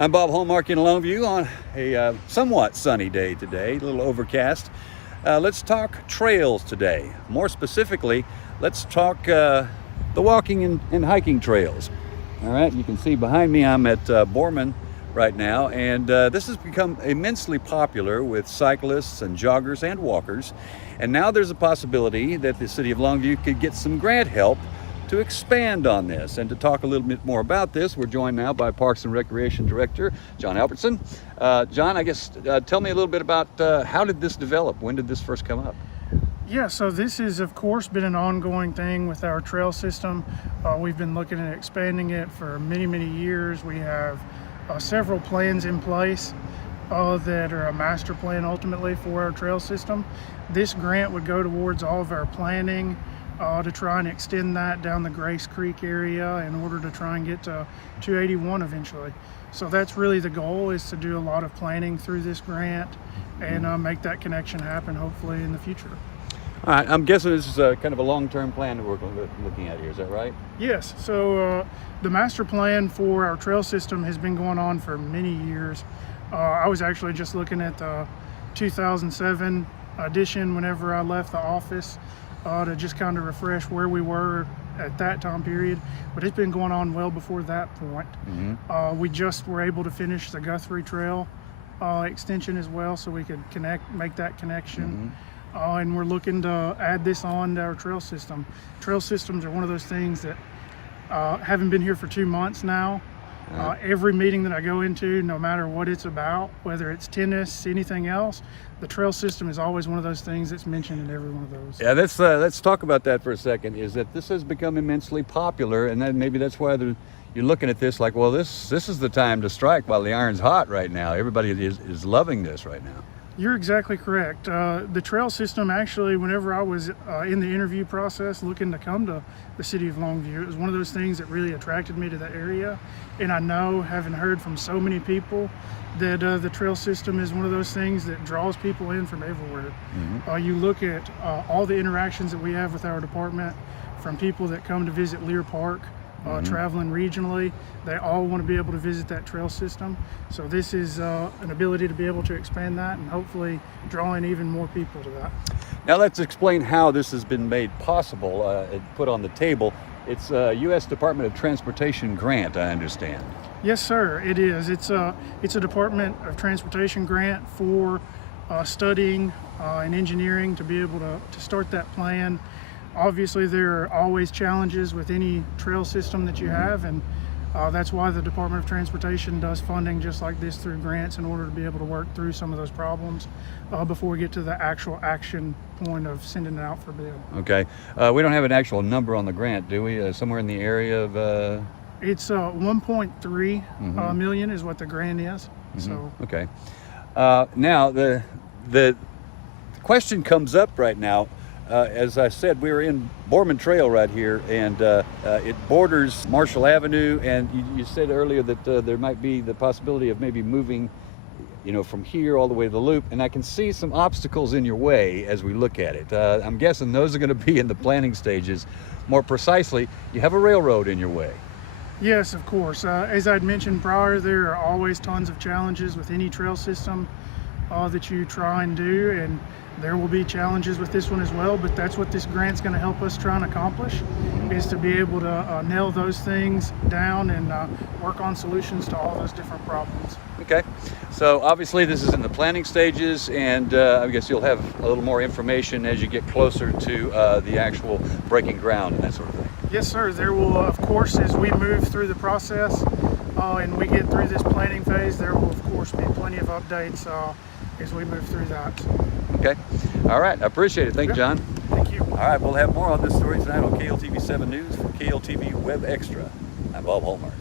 I'm Bob Hallmark in Longview on a somewhat sunny day today, a little overcast. Let's talk trails today. More specifically, let's talk the walking and hiking trails. All right, you can see behind me I'm at Borman right now, and this has become immensely popular with cyclists and joggers and walkers. And now there's a possibility that the city of Longview could get some grant help to expand on this. And to talk a little bit more about this, we're joined now by Parks and Recreation Director John Albertson. John, I guess tell me a little bit about how did this develop? When did this first come up? Yeah, so this has of course been an ongoing thing with our trail system. We've been looking at expanding it for many years. We have several plans in place that are a master plan ultimately for our trail system. This grant would go towards all of our planning to try and extend that down the Grace Creek area in order to try and get to 281 eventually. So that's really the goal, is to do a lot of planning through this grant and make that connection happen hopefully in the future. All right, I'm guessing this is kind of a long-term plan that we're looking at here, is that right? Yes, so the master plan for our trail system has been going on for many years. I was actually just looking at the 2007 edition whenever I left the office to just kind of refresh where we were at that time period, but it's been going on well before that point. We just were able to finish the Guthrie Trail extension as well, so we could make that connection. And we're looking to add this on to our trail system. Trail systems are one of those things that haven't been here for 2 months now. Every meeting that I go into, no matter what it's about, whether it's tennis, anything else, the trail system is always one of those things that's mentioned in every one of those. Yeah, let's talk about that for a second. Is that this has become immensely popular, and then maybe that's why you're looking at this like, well, this is the time to strike while the iron's hot right now. Everybody is loving this right now. You're exactly correct. The trail system, actually, whenever I was in the interview process looking to come to the city of Longview, it was one of those things that really attracted me to the area. And I know, having heard from so many people, that the trail system is one of those things that draws people in from everywhere. You look at all the interactions that we have with our department, from people that come to visit Lear Park, traveling regionally, they all want to be able to visit that trail system. So this is an ability to be able to expand that and hopefully draw in even more people to that. Now let's explain how this has been made possible and put on the table. It's a U.S. Department of Transportation grant, I understand. Yes, sir, it is. It's a Department of Transportation grant for studying and engineering to be able to start that plan. Obviously, there are always challenges with any trail system that you have, and that's why the Department of Transportation does funding just like this through grants in order to be able to work through some of those problems before we get to the actual action point of sending it out for bid. Okay. We don't have an actual number on the grant, do we? Somewhere in the area of... It's 1.3 million is what the grant is. So okay. Now, the question comes up right now. As I said, we're in Borman Trail right here, and it borders Marshall Avenue, and you said earlier that there might be the possibility of maybe moving, from here all the way to the loop, and I can see some obstacles in your way as we look at it. I'm guessing those are going to be in the planning stages. More precisely, you have a railroad in your way. Yes, of course. As I'd mentioned prior, there are always tons of challenges with any trail system that you try and do, and there will be challenges with this one as well, but that's what this grant's going to help us try and accomplish, is to be able to nail those things down and work on solutions to all those different problems. Okay, so obviously this is in the planning stages, and I guess you'll have a little more information as you get closer to the actual breaking ground and that sort of thing. Yes, sir. There will, of course, as we move through the process and we get through this planning phase, there will, of course, be plenty of updates as we move through that. Okay. All right. I appreciate it. Thank you, John. Thank you. All right. We'll have more on this story tonight on KLTV 7 News for KLTV WebXtra. I'm Bob Hallmark.